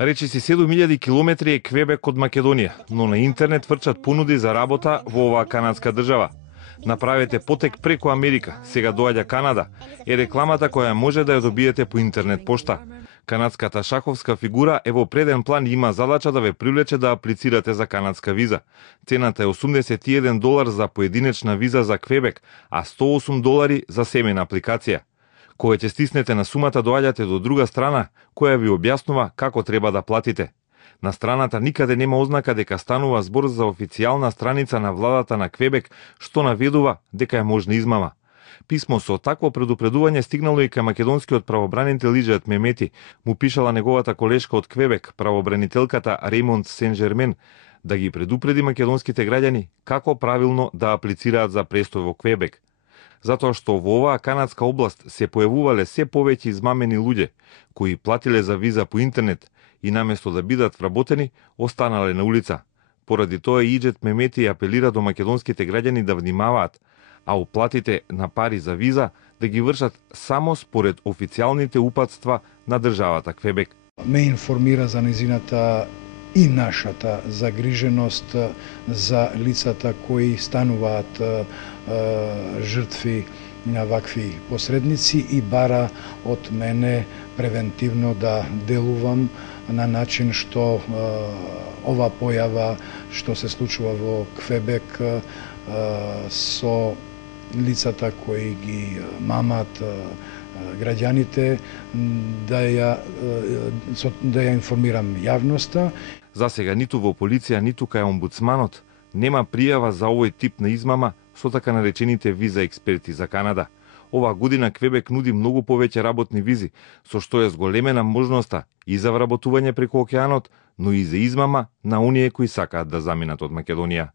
Речиси 7000 километри е Квебек од Македонија, но на интернет врчат понуди за работа во оваа канадска држава. Направете потек преку Америка, сега доаѓа Канада, е рекламата која може да ја добиете по интернет пошта. Канадската шаховска фигура е во преден план и има задача да ве привлече да аплицирате за канадска виза. Цената е $81 за поединечна виза за Квебек, а $108 за семејна апликација. Кога ќе стиснете на сумата, доаѓате до друга страна, која ви објаснува како треба да платите. На страната никаде нема ознака дека станува збор за официјална страница на владата на Квебек, што наведува дека е можна измама. Писмо со такво предупредување стигнало и кај македонскиот правобранител Иџет Мемети, му пишала неговата колешка од Квебек, правобранителката Реймонд Сен-Жермен, да ги предупреди македонските граѓани како правилно да аплицираат за престој во Квебек. Затоа што во оваа канадска област се појавувале се повеќе измамени луѓе, кои платиле за виза по интернет и наместо да бидат вработени, останале на улица. Поради тоа Иџет Мемети апелира до македонските граѓани да внимаваат, а уплатите на пари за виза да ги вршат само според официјалните упатства на државата Квебек. Ме информира за незината и нашата загриженост за лицата кои стануваат жртви на вакви посредници и бара од мене превентивно да делувам на начин што ова појава што се случува во Квебек со лицата кои ги мамат граѓаните, да ја информирам јавноста. За сега ниту во полиција, ниту кај омбудсманот нема пријава за овој тип на измама со така наречените виза експерти за Канада. Оваа година Квебек нуди многу повеќе работни визи, со што е зголемена можноста и за вработување преку океанот, но и за измама на оние кои сакаат да заминат од Македонија.